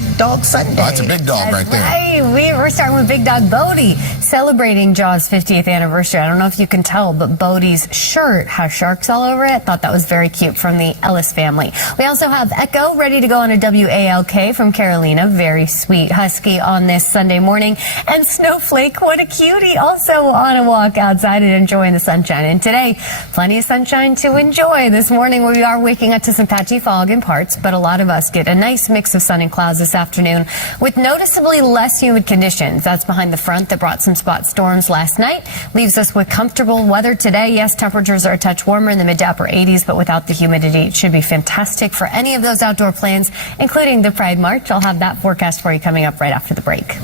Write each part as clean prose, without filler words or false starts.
Big Dog Sunday. Oh, that's a big dog right there. Right. We're starting with Big Dog Bodie, celebrating Jaws' 50th anniversary. I don't know if you can tell, but Bodie's shirt has sharks all over it. Thought that was very cute from the Ellis family. We also have Echo ready to go on a WALK from Carolina. Very sweet husky on this Sunday morning. And Snowflake, what a cutie, also on a walk outside and enjoying the sunshine. And today, plenty of sunshine to enjoy. This morning we are waking up to some patchy fog in parts, but a lot of us get a nice mix of sun and clouds this afternoon with noticeably less humid conditions. That's behind the front that brought some spot storms last night. Leaves us with comfortable weather today. Yes, temperatures are a touch warmer in the mid to upper 80s, but without the humidity, it should be fantastic for any of those outdoor plans, including the Pride March. I'll have that forecast for you coming up right after the break.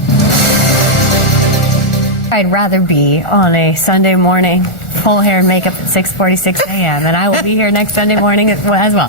I'd rather be on a Sunday morning, full hair and makeup at 6:46 a.m. and I will be here next Sunday morning as well.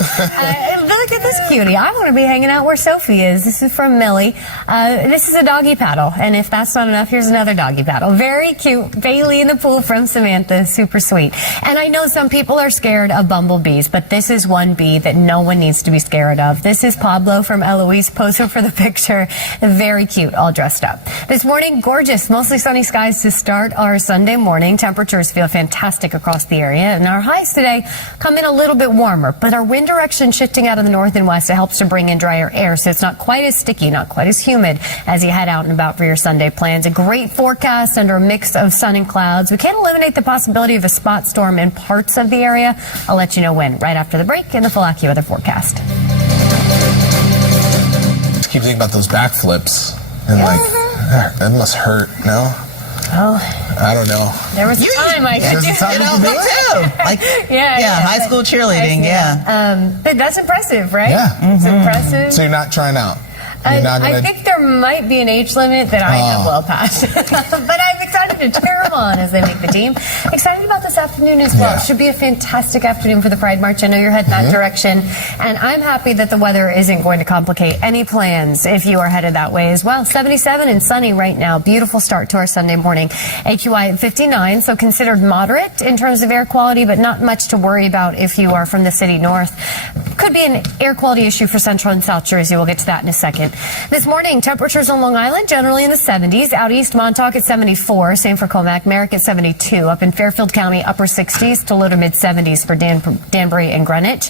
Look at this cutie. I want to be hanging out where Sophie is. This is from Millie. This is a doggy paddle, and if that's not enough, here's another doggy paddle. Very cute. Bailey in the pool from Samantha. Super sweet. And I know some people are scared of bumblebees, but this is one bee that no one needs to be scared of. This is Pablo from Eloise, posing for the picture. Very cute, all dressed up. This morning, gorgeous, mostly sunny skies to start our Sunday morning. Temperatures feel fantastic across the area, and our highs today come in a little bit warmer, but our wind direction shifting out of the north and west, it helps to bring in drier air, so it's not quite as sticky, not quite as humid as you head out and about for your Sunday plans. A great forecast under a mix of sun and clouds. We can't eliminate the possibility of a spot storm in parts of the area. I'll let you know when right after the break in the full AccuWeather forecast. Just keep thinking about those backflips and that must hurt, no? Oh, I don't know. There was a time I could do too. Like, yeah, high school cheerleading, But that's impressive, right? Yeah. It's impressive. So you're not trying out? I think there might be an age limit that I have well past. But I'm excited to cheer them on as they make the team. Excited about this afternoon as well. Yeah. It should be a fantastic afternoon for the Pride March. I know you're heading that direction. And I'm happy that the weather isn't going to complicate any plans if you are headed that way as well. 77 and sunny right now. Beautiful start to our Sunday morning. AQI at 59, so considered moderate in terms of air quality, but not much to worry about if you are from the city north. Could be an air quality issue for Central and South Jersey. We'll get to that in a second. This morning, temperatures on Long Island generally in the 70s. Out east, Montauk at 74. Same for Comac. Merrick at 72. Up in Fairfield County, upper 60s to low to mid 70s for Danbury and Greenwich.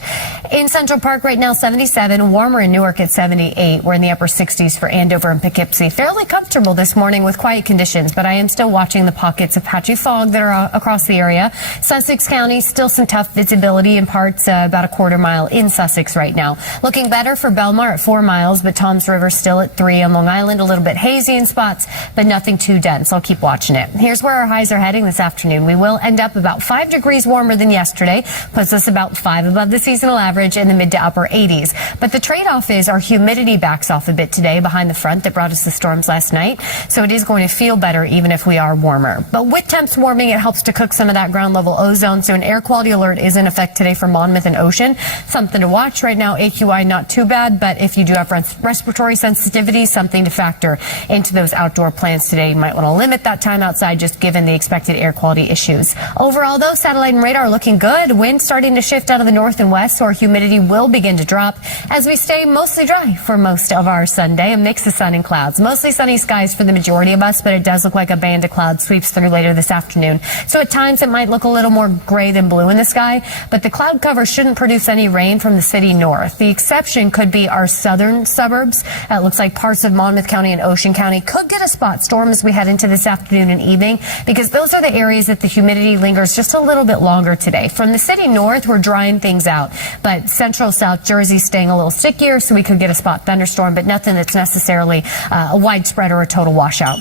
In Central Park right now, 77. Warmer in Newark at 78. We're in the upper 60s for Andover and Poughkeepsie. Fairly comfortable this morning with quiet conditions, but I am still watching the pockets of patchy fog that are across the area. Sussex County, still some tough visibility in parts about a quarter mile in Sussex right now. Looking better for Belmar at 4 miles, but Toms River still at 3 on Long Island. A little bit hazy in spots, but nothing too dense. I'll keep watching it. Here's where our highs are heading this afternoon. We will end up about 5 degrees warmer than yesterday. Puts us about 5 above the seasonal average in the mid to upper 80s. But the trade-off is our humidity backs off a bit today behind the front that brought us the storms last night. So it is going to feel better even if we are warmer. But with temps warming, it helps to cook some of that ground level ozone. So an air quality alert is in effect today for Monmouth and Ocean. Something to watch right now. AQI not too bad, but if you do have respiratory sensitivity, something to factor into those outdoor plans today. You might want to limit that time outside just given the expected air quality issues. Overall, though, satellite and radar looking good. Wind starting to shift out of the north and west, so our humidity will begin to drop as we stay mostly dry for most of our Sunday. A mix of sun and clouds. Mostly sunny skies for the majority of us, but it does look like a band of clouds sweeps through later this afternoon. So at times it might look a little more gray than blue in the sky, but the cloud cover shouldn't produce any rain from the city north. The exception could be our southern suburbs. It looks like parts of Monmouth County and Ocean County could get a spot storm as we head into this afternoon and evening, because those are the areas that the humidity lingers just a little bit longer today. From the city north, we're drying things out, but central South Jersey staying a little stickier, so we could get a spot thunderstorm, but nothing that's necessarily a widespread or a total washout.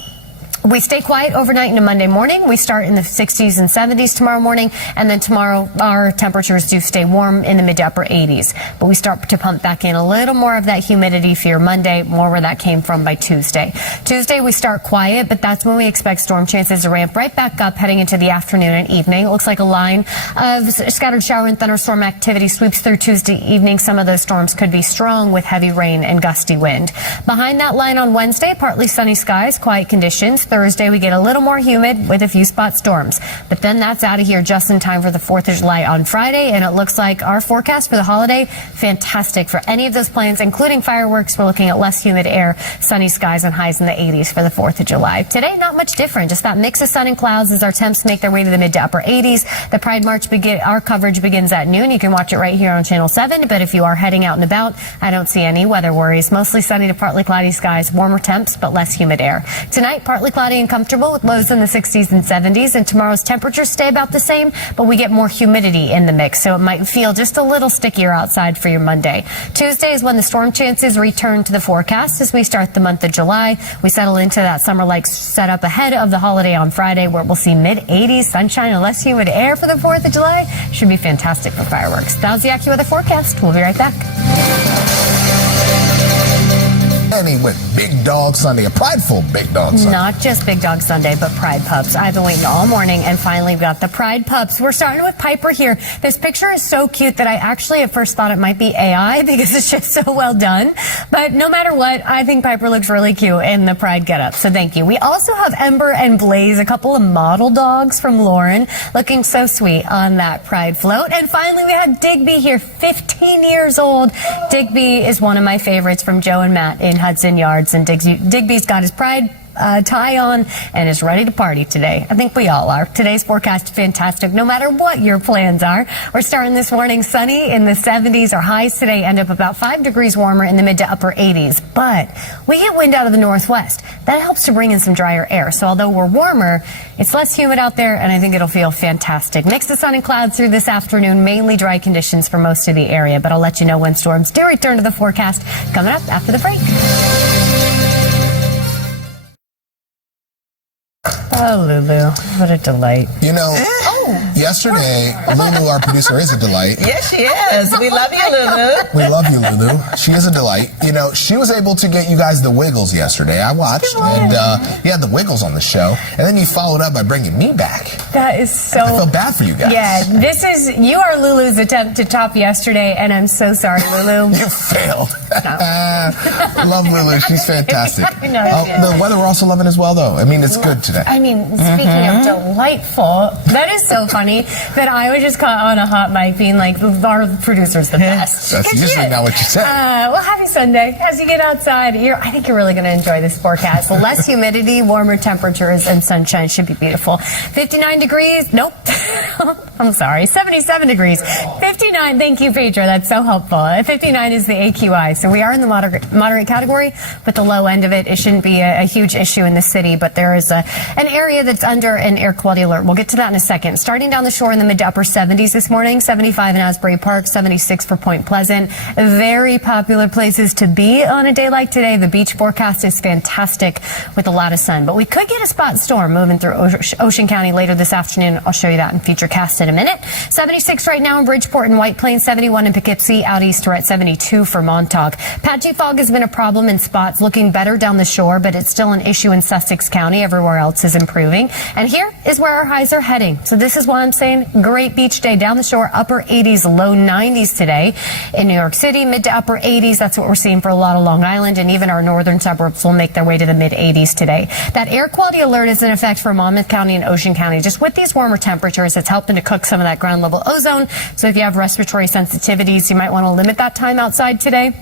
We stay quiet overnight into Monday morning. We start in the 60s and 70s tomorrow morning, and then tomorrow our temperatures do stay warm in the mid to upper 80s. But we start to pump back in a little more of that humidity for your Monday, more where that came from by Tuesday. Tuesday we start quiet, but that's when we expect storm chances to ramp right back up heading into the afternoon and evening. It looks like a line of scattered shower and thunderstorm activity sweeps through Tuesday evening. Some of those storms could be strong with heavy rain and gusty wind. Behind that line on Wednesday, partly sunny skies, quiet conditions. Thursday, we get a little more humid with a few spot storms. But then that's out of here just in time for the 4th of July on Friday. And it looks like our forecast for the holiday, fantastic for any of those plans, including fireworks. We're looking at less humid air, sunny skies, and highs in the 80s for the 4th of July. Today, not much different. Just that mix of sun and clouds as our temps make their way to the mid to upper 80s. The Pride March our coverage begins at noon. You can watch it right here on Channel 7. But if you are heading out and about, I don't see any weather worries. Mostly sunny to partly cloudy skies, warmer temps, but less humid air. Tonight, partly cloudy and comfortable with lows in the 60s and 70s. And tomorrow's temperatures stay about the same, but we get more humidity in the mix. So it might feel just a little stickier outside for your Monday. Tuesday is when the storm chances return to the forecast as we start the month of July. We settle into that summer-like setup ahead of the holiday on Friday, where we'll see mid-80s, sunshine, and less humid air for the 4th of July. Should be fantastic for fireworks. That's the AccuWeather forecast. We'll be right back. Danny with Big Dog Sunday, a prideful Big Dog Sunday. Not just Big Dog Sunday, but Pride Pups. I've been waiting all morning, and finally we've got the Pride Pups. We're starting with Piper here. This picture is so cute that I actually at first thought it might be AI because it's just so well done. But no matter what, I think Piper looks really cute in the Pride getup, so thank you. We also have Ember and Blaze, a couple of model dogs from Lauren, looking so sweet on that Pride float. And finally we have Digby here, 15 years old. Digby is one of my favorites from Joe and Matt in Hudson Yards, and Digby's got his Pride tie on and is ready to party today. I think we all are. Today's forecast fantastic no matter what your plans are. We're starting this morning sunny in the 70s. Our highs today end up about 5 degrees warmer in the mid to upper 80s, but we get wind out of the northwest. That helps to bring in some drier air. So although we're warmer, it's less humid out there, and I think it'll feel fantastic. Mix of sun and clouds through this afternoon, mainly dry conditions for most of the area, but I'll let you know when storms do return to the forecast coming up after the break. Oh, Lulu, what a delight. You know, yesterday, Lulu, our producer, is a delight. Yes, she is. We love you, Lulu. We love you, Lulu. She is a delight. You know, she was able to get you guys the wiggles yesterday. I watched, and you had the wiggles on the show, and then you followed up by bringing me back. That is so... I feel bad for you guys. Yeah, you are Lulu's attempt to top yesterday, and I'm so sorry, Lulu. You failed. Love Lulu. She's fantastic. I know. The weather we're also loving as well, though. I mean, it's good today. I mean, speaking of delightful, that is so funny that I was just caught on a hot mic being like, our producer's the best. That's usually not what you say. Well, happy Sunday. As you get outside, I think you're really going to enjoy this forecast. Less humidity, warmer temperatures, and sunshine should be beautiful. 59 degrees. Nope. I'm sorry. 77 degrees. 59. Thank you, Pedro. That's so helpful. 59 is the AQI. So we are in the moderate category, but the low end of it, it shouldn't be a huge issue in the city, but there is an area that's under an air quality alert. We'll get to that in a second. Starting down the shore in the mid to upper 70s this morning, 75 in Asbury Park, 76 for Point Pleasant. Very popular places to be on a day like today. The beach forecast is fantastic with a lot of sun, but we could get a spot storm moving through Ocean County later this afternoon. I'll show you that in Futurecast in a minute. 76 right now in Bridgeport and White Plains, 71 in Poughkeepsie. Out east we're at 72 for Montauk. Patchy fog has been a problem in spots, looking better down the shore, but it's still an issue in Sussex County. Everywhere else is improving. And here is where our highs are heading. So this is why I'm saying great beach day down the shore, upper 80s, low 90s today. In New York City, mid to upper 80s. That's what we're seeing for a lot of Long Island, and even our northern suburbs will make their way to the mid 80s today. That air quality alert is in effect for Monmouth County and Ocean County. Just with these warmer temperatures, it's helping to cook some of that ground level ozone. So if you have respiratory sensitivities, you might want to limit that time outside today.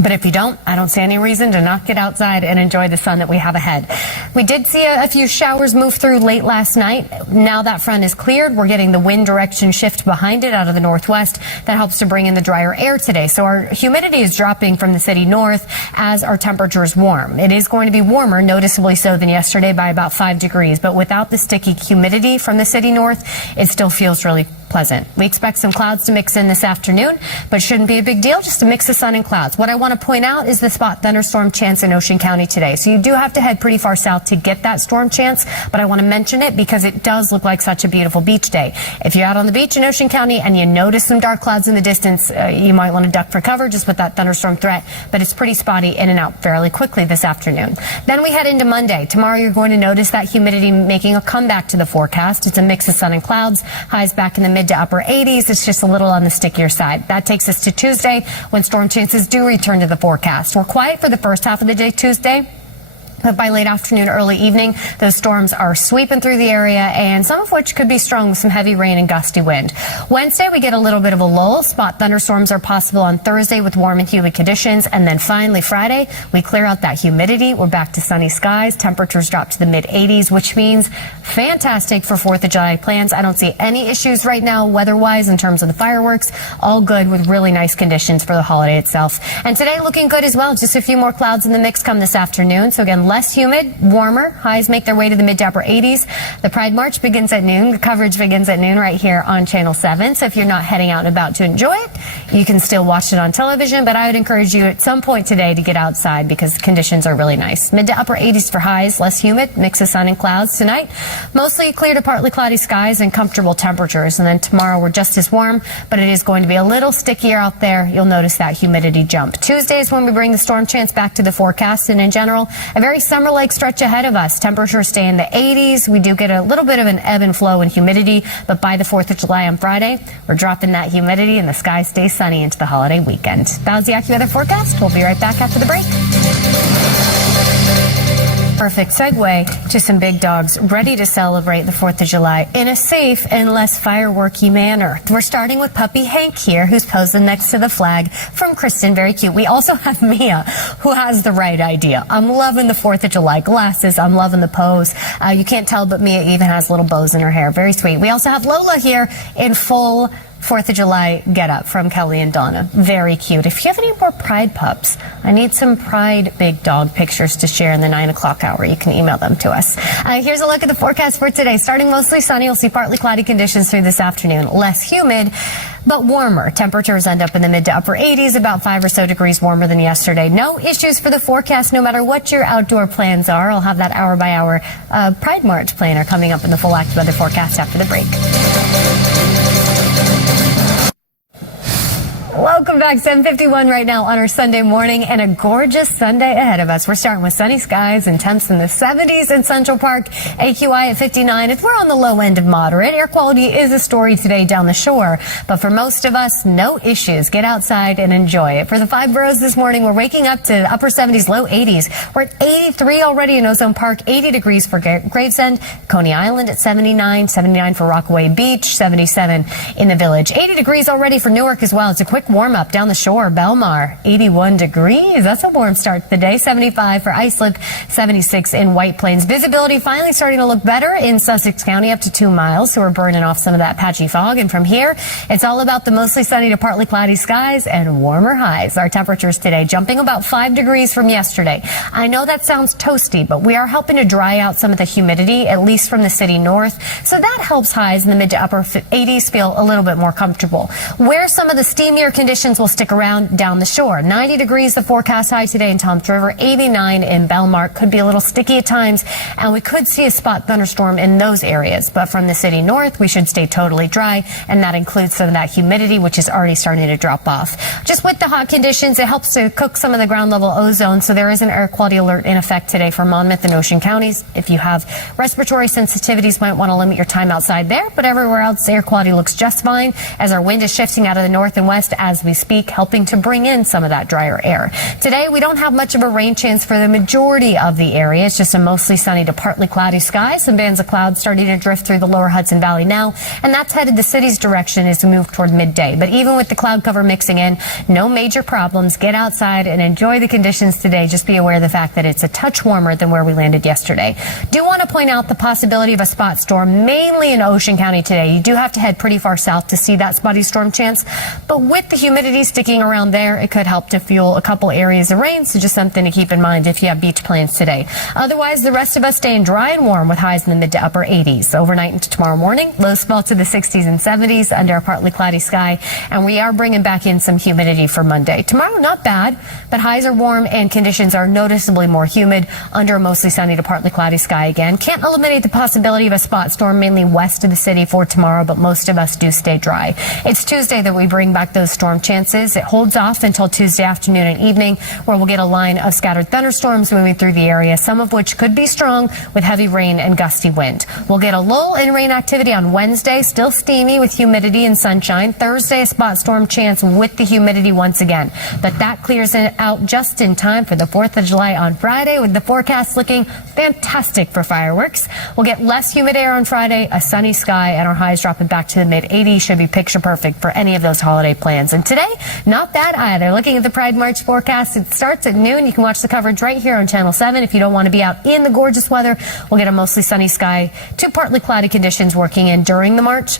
But if you don't, I don't see any reason to not get outside and enjoy the sun that we have ahead. We did see a few showers move through late last night. Now that front is cleared. We're getting the wind direction shift behind it out of the northwest. That helps to bring in the drier air today. So our humidity is dropping from the city north as our temperatures warm. It is going to be warmer, noticeably so than yesterday by about 5 degrees. But without the sticky humidity from the city north, it still feels really pleasant. We expect some clouds to mix in this afternoon, but shouldn't be a big deal, just a mix of sun and clouds. What I want to point out is the spot thunderstorm chance in Ocean County today. So you do have to head pretty far south to get that storm chance, but I want to mention it because it does look like such a beautiful beach day. If you're out on the beach in Ocean County and you notice some dark clouds in the distance, you might want to duck for cover just with that thunderstorm threat, but it's pretty spotty in and out fairly quickly this afternoon. Then we head into Monday. Tomorrow you're going to notice that humidity making a comeback to the forecast. It's a mix of sun and clouds, highs back in the mid to upper 80s. It's just a little on the stickier side. That takes us to Tuesday when storm chances do return to the forecast. We're quiet for the first half of the day Tuesday. But by late afternoon, early evening, those storms are sweeping through the area, and some of which could be strong with some heavy rain and gusty wind. Wednesday, we get a little bit of a lull. Spot thunderstorms are possible on Thursday with warm and humid conditions. And then finally, Friday, we clear out that humidity. We're back to sunny skies. Temperatures drop to the mid-80s, which means fantastic for 4th of July plans. I don't see any issues right now weather-wise in terms of the fireworks. All good with really nice conditions for the holiday itself. And today looking good as well. Just a few more clouds in the mix come this afternoon. So again, less humid, warmer. Highs make their way to the mid to upper 80s. The Pride March begins at noon. The coverage begins at noon right here on Channel 7. So if you're not heading out and about to enjoy it, you can still watch it on television. But I would encourage you at some point today to get outside because conditions are really nice. Mid to upper 80s for highs, less humid, mix of sun and clouds tonight. Mostly clear to partly cloudy skies and comfortable temperatures. And then tomorrow we're just as warm, but it is going to be a little stickier out there. You'll notice that humidity jump. Tuesday is when we bring the storm chance back to the forecast. And in general, a very summer-like stretch ahead of us. Temperatures stay in the 80s. We do get a little bit of an ebb and flow in humidity, but by the 4th of July on Friday, we're dropping that humidity and the sky stays sunny into the holiday weekend. That was the AccuWeather forecast. We'll be right back after the break. Perfect segue to some big dogs ready to celebrate the 4th of July in a safe and less fireworky manner. We're starting with puppy Hank here, who's posing next to the flag from Kristen. Very cute. We also have Mia, who has the right idea. I'm loving the 4th of July glasses. I'm loving the pose. You can't tell, but Mia even has little bows in her hair. Very sweet. We also have Lola here in full 4th of July get up from Kelly and Donna. Very cute. If you have any more Pride pups, I need some Pride big dog pictures to share in the 9 o'clock hour. You can email them to us. Here's a look at the forecast for today. Starting mostly sunny, you'll see partly cloudy conditions through this afternoon. Less humid, but warmer. Temperatures end up in the mid to upper 80s, about 5 or so degrees warmer than yesterday. No issues for the forecast, no matter what your outdoor plans are. I'll have that hour by hour Pride March planner coming up in the full AccuWeather forecast after the break. Welcome back. 7:51 right now on our Sunday morning, and a gorgeous Sunday ahead of us. We're starting with sunny skies and temps in the 70s in Central Park. AQI at 59. If we're on the low end of moderate, air quality is a story today down the shore. But for most of us, no issues. Get outside and enjoy it. For the 5 boroughs this morning, we're waking up to upper 70s, low 80s. We're at 83 already in Ozone Park, 80 degrees for Gravesend, Coney Island at 79, 79 for Rockaway Beach, 77 in the Village. 80 degrees already for Newark as well. It's a quick warm up down the shore. Belmar, 81 degrees. That's a warm start to the day. 75 for Islip, 76 in White Plains. Visibility finally starting to look better in Sussex County, up to 2 miles. So we're burning off some of that patchy fog. And from here, it's all about the mostly sunny to partly cloudy skies and warmer highs. Our temperatures today jumping about 5 degrees from yesterday. I know that sounds toasty, but we are helping to dry out some of the humidity, at least from the city north. So that helps highs in the mid to upper 80s feel a little bit more comfortable. Where some of the steamier conditions will stick around down the shore. 90 degrees the forecast high today in Toms River, 89 in Belmar. Could be a little sticky at times, and we could see a spot thunderstorm in those areas. But from the city north, we should stay totally dry, and that includes some of that humidity, which is already starting to drop off. Just with the hot conditions, it helps to cook some of the ground level ozone, so there is an air quality alert in effect today for Monmouth and Ocean counties. If you have respiratory sensitivities, might want to limit your time outside there, but everywhere else, air quality looks just fine as our wind is shifting out of the north and west as we speak, helping to bring in some of that drier air. Today, we don't have much of a rain chance for the majority of the area. It's just a mostly sunny to partly cloudy sky. Some bands of clouds starting to drift through the lower Hudson Valley now, and that's headed the city's direction as we move toward midday. But even with the cloud cover mixing in, no major problems. Get outside and enjoy the conditions today. Just be aware of the fact that it's a touch warmer than where we landed yesterday. Do want to point out the possibility of a spot storm, mainly in Ocean County today. You do have to head pretty far south to see that spotty storm chance, but with the humidity sticking around there, it could help to fuel a couple areas of rain, so just something to keep in mind if you have beach plans today. Otherwise, the rest of us staying dry and warm with highs in the mid to upper 80s. Overnight into tomorrow morning, lows fall to the 60s and 70s under a partly cloudy sky, and we are bringing back in some humidity for Monday. Tomorrow, not bad, but highs are warm and conditions are noticeably more humid under a mostly sunny to partly cloudy sky again. Can't eliminate the possibility of a spot storm mainly west of the city for tomorrow, but most of us do stay dry. It's Tuesday that we bring back those storm chances. It holds off until Tuesday afternoon and evening, where we'll get a line of scattered thunderstorms moving through the area, some of which could be strong with heavy rain and gusty wind. We'll get a lull in rain activity on Wednesday, still steamy with humidity and sunshine. Thursday, a spot storm chance with the humidity once again. But that clears it out just in time for the 4th of July on Friday, with the forecast looking fantastic for fireworks. We'll get less humid air on Friday, a sunny sky, and our highs dropping back to the mid-80s should be picture perfect for any of those holiday plans. And today, not bad either. Looking at the Pride March forecast, it starts at noon. You can watch the coverage right here on Channel 7 if you don't want to be out in the gorgeous weather. We'll get a mostly sunny sky to partly cloudy conditions working in during the march,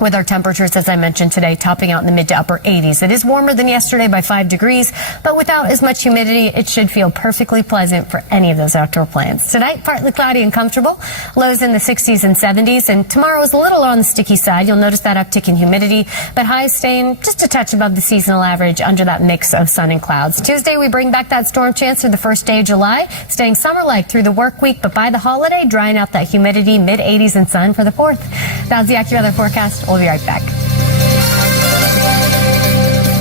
with our temperatures, as I mentioned today, topping out in the mid to upper 80s. It is warmer than yesterday by 5 degrees, but without as much humidity, it should feel perfectly pleasant for any of those outdoor plans. Tonight, partly cloudy and comfortable, lows in the 60s and 70s, and tomorrow is a little on the sticky side. You'll notice that uptick in humidity, but highs staying just a touch above the seasonal average under that mix of sun and clouds. Tuesday, we bring back that storm chance for the first day of July, staying summer-like through the work week, but by the holiday, drying out that humidity, mid-80s and sun for the 4th. That's the AccuWeather forecast. We'll be right back.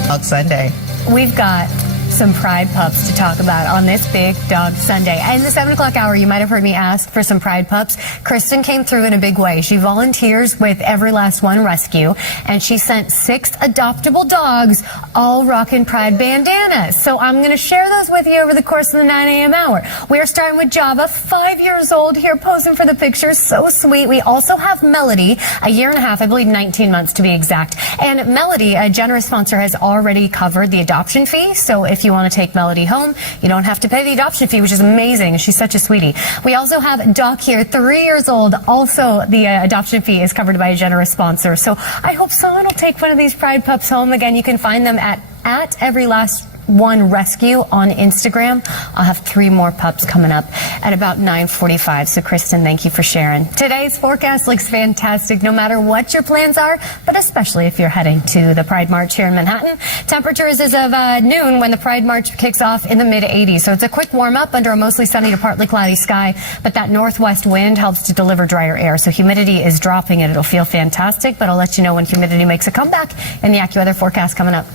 On Sunday. We've got some Pride pups to talk about on this Big Dog Sunday. In the 7 o'clock hour, you might have heard me ask for some Pride pups. Kristen came through in a big way. She volunteers with Every Last One Rescue, and she sent 6 adoptable dogs, all rocking Pride bandanas. So I'm going to share those with you over the course of the 9 a.m. hour. We are starting with Java, 5 years old, here posing for the picture. So sweet. We also have Melody, a year and a half, I believe 19 months to be exact. And Melody, a generous sponsor, has already covered the adoption fee. So if you want to take Melody home, you don't have to pay the adoption fee, which is amazing. She's such a sweetie. We also have Doc here, 3 years old. Also, the adoption fee is covered by a generous sponsor. So I hope someone will take one of these Pride pups home. Again, you can find them at Every Last One Rescue on Instagram. I'll have 3 more pups coming up at about 9:45. So Kristen, thank you for sharing. Today's forecast looks fantastic no matter what your plans are, but especially if you're heading to the Pride March here in Manhattan. Temperatures as of noon when the Pride March kicks off in the mid-80s. So it's a quick warm up under a mostly sunny to partly cloudy sky, but that northwest wind helps to deliver drier air. So humidity is dropping and it'll feel fantastic, but I'll let you know when humidity makes a comeback in the AccuWeather forecast coming up.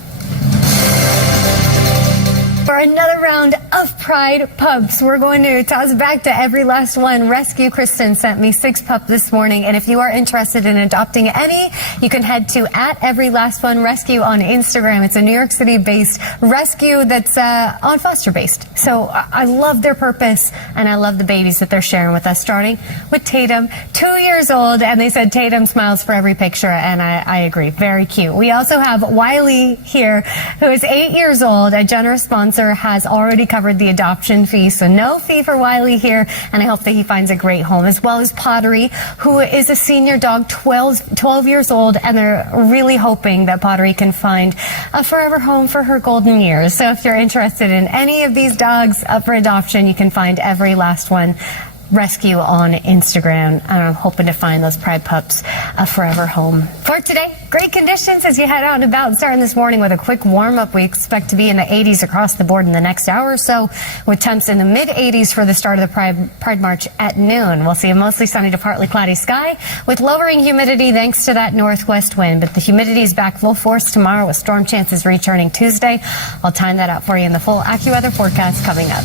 For another round of Pride pups, we're going to toss back to Every Last One Rescue. Kristen sent me 6 pups this morning, and if you are interested in adopting any, you can head to Every Last One Rescue on Instagram. It's a New York City-based rescue that's on foster-based. So I love their purpose, and I love the babies that they're sharing with us, starting with Tatum, 2 years old, and they said Tatum smiles for every picture, and I agree. Very cute. We also have Wiley here, who is 8 years old, a generous sponsor, has already covered the adoption fee, so no fee for Wiley here, and I hope that he finds a great home, as well as Pottery, who is a senior dog, 12 years old, and they're really hoping that Pottery can find a forever home for her golden years. So if you're interested in any of these dogs up for adoption, you can find Every Last One Rescue on Instagram, and I'm hoping to find those Pride pups a forever home. For today, great conditions as you head out and about, starting this morning with a quick warm-up. We expect to be in the 80s across the board in the next hour or so, with temps in the mid-80s for the start of the Pride March at noon. We'll see a mostly sunny to partly cloudy sky with lowering humidity thanks to that northwest wind, but the humidity is back full force tomorrow with storm chances returning Tuesday. I'll time that out for you in the full AccuWeather forecast coming up.